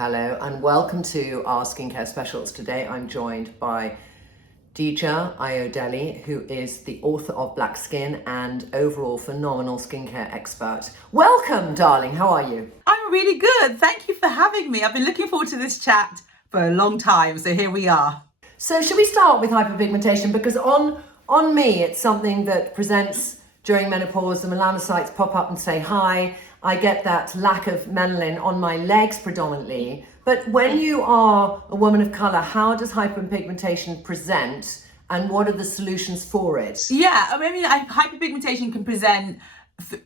Hello and welcome to our skincare specials. Today I'm joined by Dija Ayodele, who is the author of Black Skin and overall phenomenal skincare expert. Welcome, darling. How are you? I'm really good. Thank you for having me. I've been looking forward to this chat for a long time, so here we are. So should we start with hyperpigmentation? Because on me, it's something that presents during menopause. The melanocytes pop up and say hi. I get that lack of melanin on my legs predominantly. But when you are a woman of color, how does hyperpigmentation present and what are the solutions for it? Yeah, I mean, hyperpigmentation can present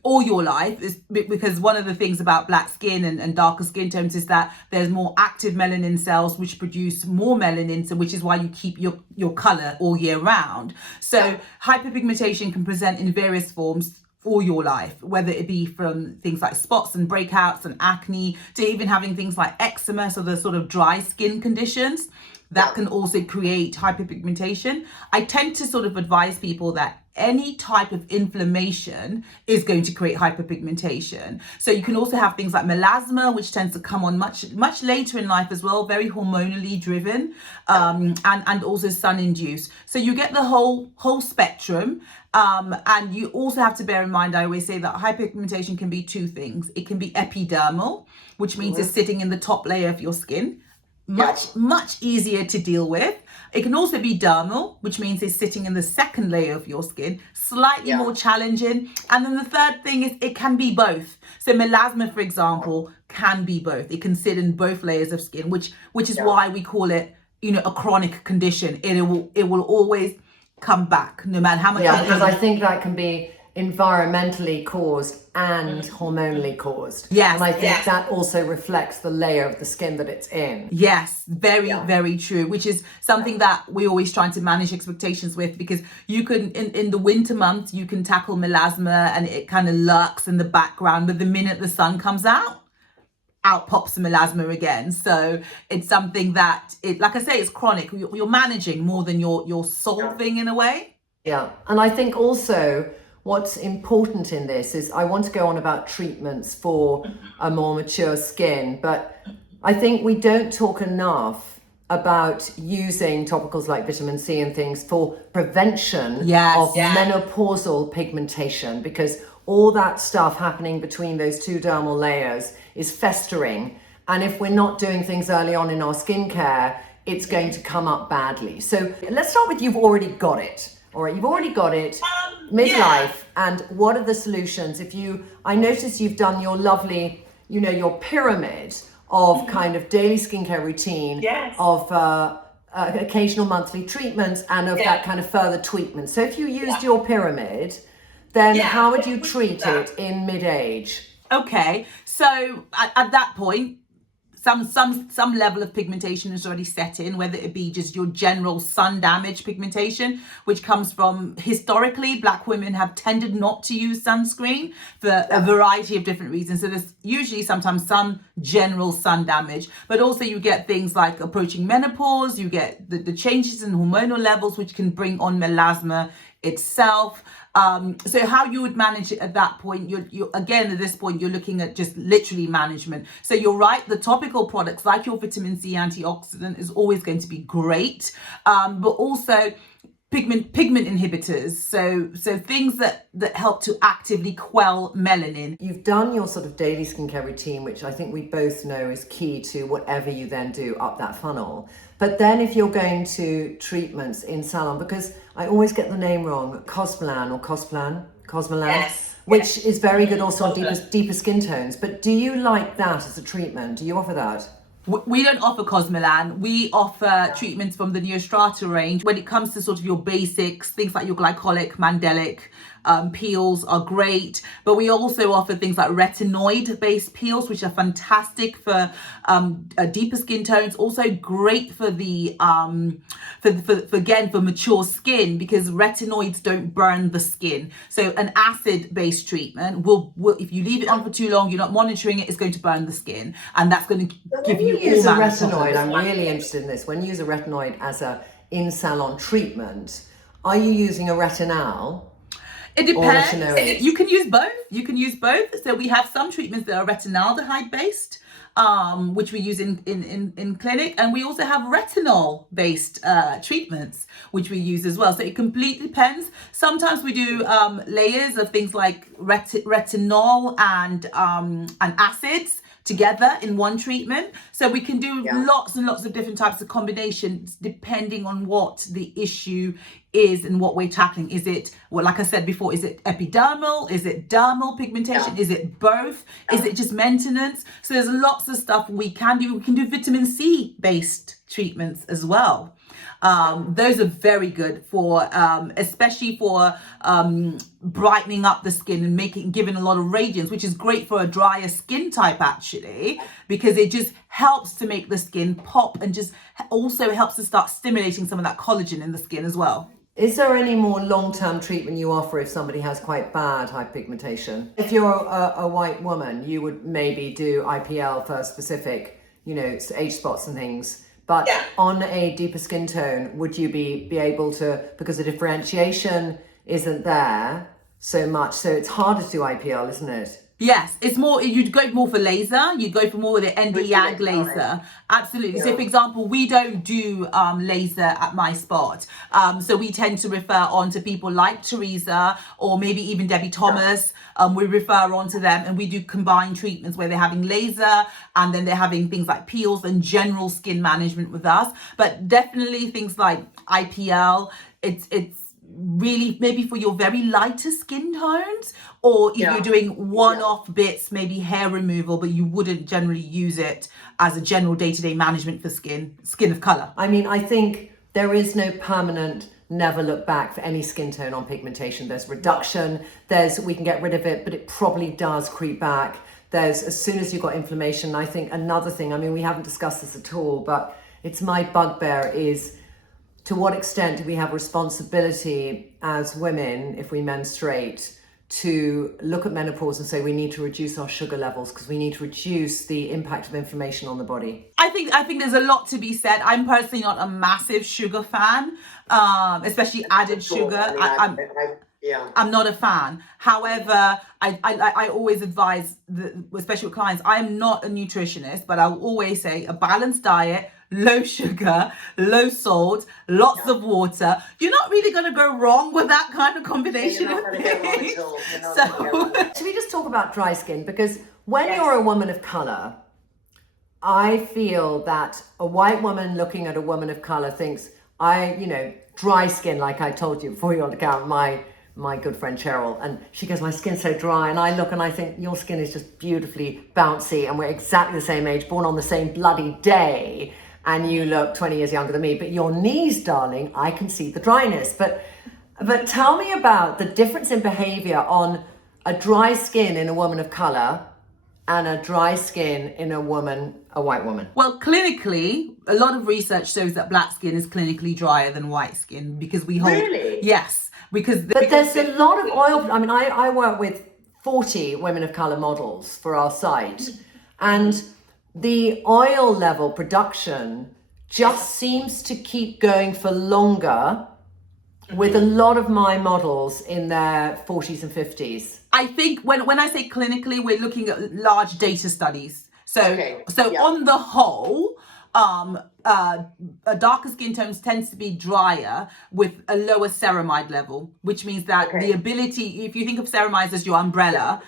all your life, because one of the things about black skin and darker skin tones is that there's more active melanin cells which produce more melanin, so which is why you keep your color all year round. So hyperpigmentation can present in various forms all your life, whether it be from things like spots and breakouts and acne to even having things like eczema, so the sort of dry skin conditions that can also create hyperpigmentation. I tend to sort of advise people that any type of inflammation is going to create hyperpigmentation. So you can also have things like melasma, which tends to come on much later in life as well, very hormonally driven, and also sun induced. So you get the whole spectrum. And you also have to bear in mind, I always say that hyperpigmentation can be two things. It can be epidermal, which means it's sitting in the top layer of your skin, much easier to deal with. It can also be dermal, which means it's sitting in the second layer of your skin, slightly more challenging. And then the third thing is it can be both. So melasma, for example, can be both. It can sit in both layers of skin, which is why we call it, a chronic condition. It will always come back no matter how much. Yeah, because I think that can be environmentally caused and hormonally caused. Yes. And I think that also reflects the layer of the skin that it's in. Yes, very true, which is something that we always trying to manage expectations with, because you can, in the winter months, you can tackle melasma and it kind of lurks in the background, but the minute the sun comes out pops the melasma again. So it's something that, like I say, it's chronic. You're managing more than you're solving in a way. Yeah, and I think also what's important in this is I want to go on about treatments for a more mature skin, but I think we don't talk enough about using topicals like vitamin C and things for prevention of menopausal pigmentation, because all that stuff happening between those two dermal layers is festering. And if we're not doing things early on in our skincare, it's going to come up badly. So let's start with you've already got it. All right, you've already got it, midlife. And what are the solutions? I notice you've done your lovely, your pyramid of kind of daily skincare routine, of occasional monthly treatments and of that kind of further treatment. So if you used your pyramid, then how would you treat it in mid-age? Okay, so at that point, some level of pigmentation is already set in, whether it be just your general sun damage pigmentation, which comes from historically black women have tended not to use sunscreen for a variety of different reasons. So there's usually sometimes some general sun damage, but also you get things like approaching menopause, you get the changes in hormonal levels, which can bring on melasma itself. So how you would manage it at that point, you're again at this point you're looking at just literally management. So you're right, the topical products like your vitamin C antioxidant is always going to be great, but also pigment inhibitors, so things that help to actively quell melanin. You've done your sort of daily skincare routine, which I think we both know is key to whatever you then do up that funnel. But then if you're going to treatments in salon, because I always get the name wrong, Cosmelan, which is very good also on deeper skin tones. But do you like that as a treatment? Do you offer that? We don't offer Cosmelan. We offer treatments from the Neostrata range. When it comes to sort of your basics, things like your glycolic, mandelic peels are great. But we also offer things like retinoid-based peels, which are fantastic for deeper skin tones. Also great for the for mature skin, because retinoids don't burn the skin. So an acid-based treatment will, if you leave it on for too long, you're not monitoring it, it's going to burn the skin, and that's going to give you use a retinoid. I'm really interested in this. When you use a retinoid as a in-salon treatment, are you using a retinol? It depends. You can use both. So we have some treatments that are retinaldehyde based, which we use in clinic. And we also have retinol based treatments, which we use as well. So it completely depends. Sometimes we do layers of things like retinol and acids together in one treatment. So we can do lots and lots of different types of combinations depending on what the issue is and what we're tackling. Is it, well, like I said before, is it epidermal? Is it dermal pigmentation? Is it both? Is it just maintenance? So there's lots of stuff we can do. We can do vitamin C based treatments as well. Those are very good for, especially for brightening up the skin and giving a lot of radiance, which is great for a drier skin type actually, because it just helps to make the skin pop and just also helps to start stimulating some of that collagen in the skin as well. Is there any more long-term treatment you offer if somebody has quite bad hyperpigmentation? If you're a white woman, you would maybe do IPL for specific, age spots and things. But on a deeper skin tone, would you be able to, because the differentiation isn't there so much, so it's harder to do IPL, isn't it? Yes, it's more, you'd go more for laser, you'd go for more with the ND-YAG laser. Absolutely. So for example, we don't do laser at my spot. So we tend to refer on to people like Teresa or maybe even Debbie Thomas. We refer on to them and we do combined treatments where they're having laser and then they're having things like peels and general skin management with us. But definitely things like IPL, it's really maybe for your very lighter skin tones, or if you're doing one-off bits, maybe hair removal, but you wouldn't generally use it as a general day-to-day management for skin of color. I mean, I think there is no permanent never look back for any skin tone on pigmentation. There's reduction, we can get rid of it, but it probably does creep back. There's, as soon as you've got inflammation, I think another thing, I mean, we haven't discussed this at all, but it's my bugbear is, to what extent do we have responsibility as women, if we menstruate, to look at menopause and say we need to reduce our sugar levels because we need to reduce the impact of inflammation on the body? I think there's a lot to be said. I'm personally not a massive sugar fan, especially added sugar. I'm not a fan. However, I always advise, especially with clients, I am not a nutritionist, but I'll always say a balanced diet, low sugar, low salt, lots of water. You're not really going to go wrong with that kind of combination of things. Should we just talk about dry skin? Because when you're a woman of color, I feel that a white woman looking at a woman of color thinks, dry skin, like I told you before you on the camera, my good friend Cheryl, and she goes, my skin's so dry, and I look and I think your skin is just beautifully bouncy and we're exactly the same age, born on the same bloody day, and you look 20 years younger than me, but your knees, darling, I can see the dryness. But tell me about the difference in behavior on a dry skin in a woman of color and a dry skin in a white woman. Well, clinically, a lot of research shows that black skin is clinically drier than white skin because we hold... Really? Yes. But there's a lot of oil. I mean, I work with 40 women of color models for our site, and the oil level production just seems to keep going for longer with a lot of my models in their 40s and 50s. I think when I say clinically, we're looking at large data studies. So on the whole, a darker skin tone tends to be drier with a lower ceramide level, which means that the ability, if you think of ceramides as your umbrella,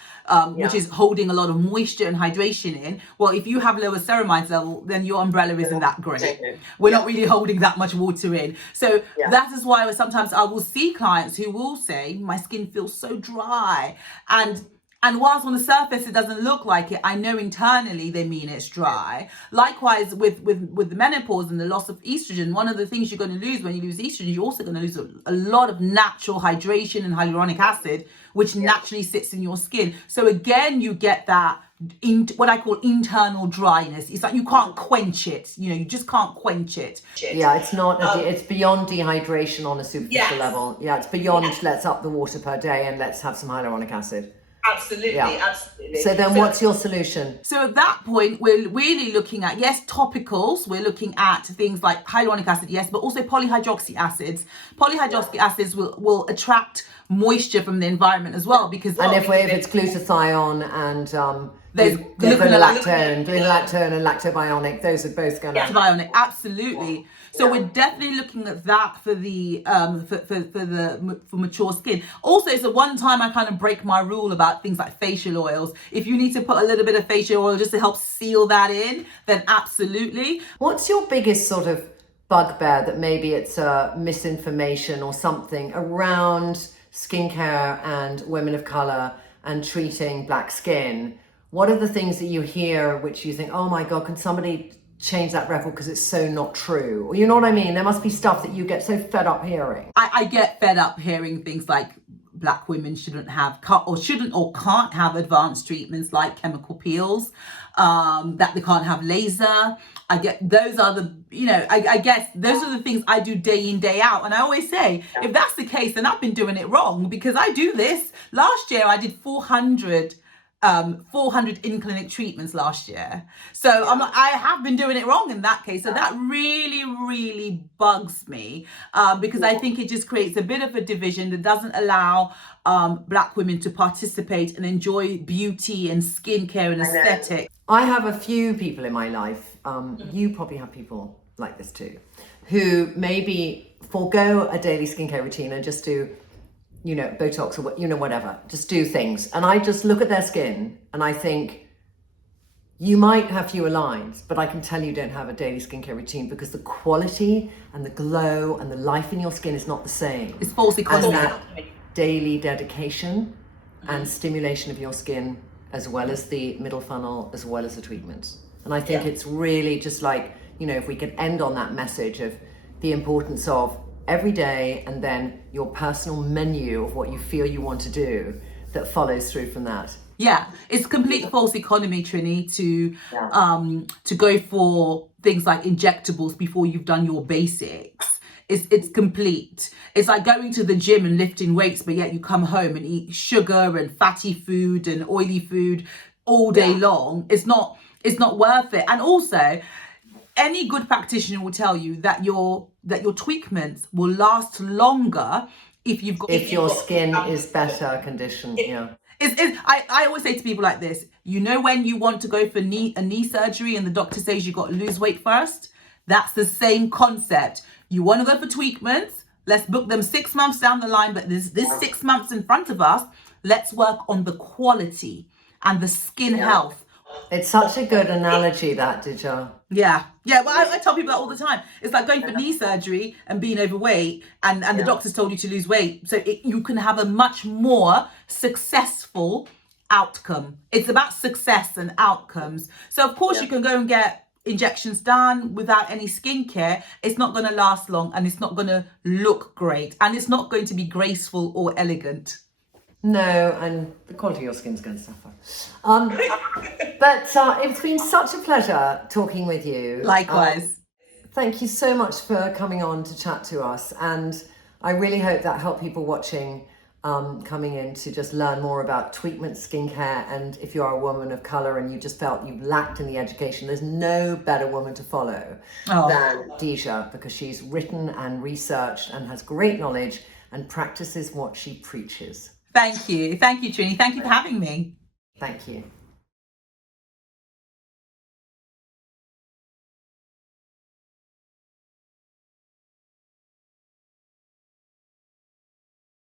which is holding a lot of moisture and hydration in, well, if you have lower ceramides level, then your umbrella isn't that great. We're not really holding that much water in. So that is why sometimes I will see clients who will say, my skin feels so dry. And whilst on the surface it doesn't look like it, I know internally they mean it's dry. Likewise with the menopause and the loss of estrogen, one of the things you're going to lose when you lose estrogen, you're also going to lose a lot of natural hydration and hyaluronic acid, which naturally sits in your skin. So again, you get that what I call internal dryness. It's like you can't quench it. You just can't quench it. Yeah, it's not. It's beyond dehydration on a superficial level. Yeah, it's beyond let's up the water per day and let's have some hyaluronic acid. Absolutely, absolutely. So then what's your solution? So at that point, we're really looking at, topicals. We're looking at things like hyaluronic acid, but also polyhydroxy acids. Polyhydroxy acids will attract moisture from the environment as well, because... And if it's glutathione and There's gluconolactone and lactobionic. Those are both going to. Bionic, absolutely. So we're definitely looking at that for the for mature skin. Also, it's the one time I kind of break my rule about things like facial oils. If you need to put a little bit of facial oil just to help seal that in, then absolutely. What's your biggest sort of bugbear that maybe it's a misinformation or something around skincare and women of color and treating black skin? What are the things that you hear which you think, oh my God, can somebody change that record because it's so not true? Or you know what I mean? There must be stuff that you get so fed up hearing. I get fed up hearing things like black women shouldn't or can't have advanced treatments like chemical peels, that they can't have laser. I get those are the, I guess those are the things I do day in, day out. And I always say, if that's the case, then I've been doing it wrong, because I do this. Last year I did 400 in-clinic treatments last year. So I have been doing it wrong in that case. So that really, really bugs me, because I think it just creates a bit of a division that doesn't allow black women to participate and enjoy beauty and skincare and aesthetics. I have a few people in my life, you probably have people like this too, who maybe forego a daily skincare routine and just do Botox or, whatever, just do things. And I just look at their skin and I think, you might have fewer lines, but I can tell you don't have a daily skincare routine, because the quality and the glow and the life in your skin is not the same. It's false economy. As that daily dedication and stimulation of your skin, as well as the middle funnel, as well as the treatments. And I think it's really just like, if we could end on that message of the importance of every day, and then your personal menu of what you feel you want to do that follows through from that. Yeah, it's complete false economy, Trinny, to go for things like injectables before you've done your basics. It's complete. It's like going to the gym and lifting weights, but yet you come home and eat sugar and fatty food and oily food all day long. It's not worth it. And also, any good practitioner will tell you that your treatments will last longer if your skin is better conditioned. I always say to people like this, when you want to go for a knee surgery and the doctor says you got to lose weight first, that's the same concept. You want to go for treatments, let's book them 6 months down the line, but this 6 months in front of us, let's work on the quality and the skin health. It's such a good analogy, that, Dija. Yeah. Well, I tell people that all the time. It's like going for knee surgery and being overweight, and the doctor's told you to lose weight. So you can have a much more successful outcome. It's about success and outcomes. So of course you can go and get injections done without any skincare. It's not going to last long, and it's not going to look great, and it's not going to be graceful or elegant. No, and the quality of your skin's going to suffer. But it's been such a pleasure talking with you. Likewise. Thank you so much for coming on to chat to us. And I really hope that helped people watching coming in to just learn more about treatment skincare. And if you are a woman of color and you just felt you lacked in the education, there's no better woman to follow than Dija, because she's written and researched and has great knowledge and practices what she preaches. Thank you, Trinny. Thank you for having me. Thank you.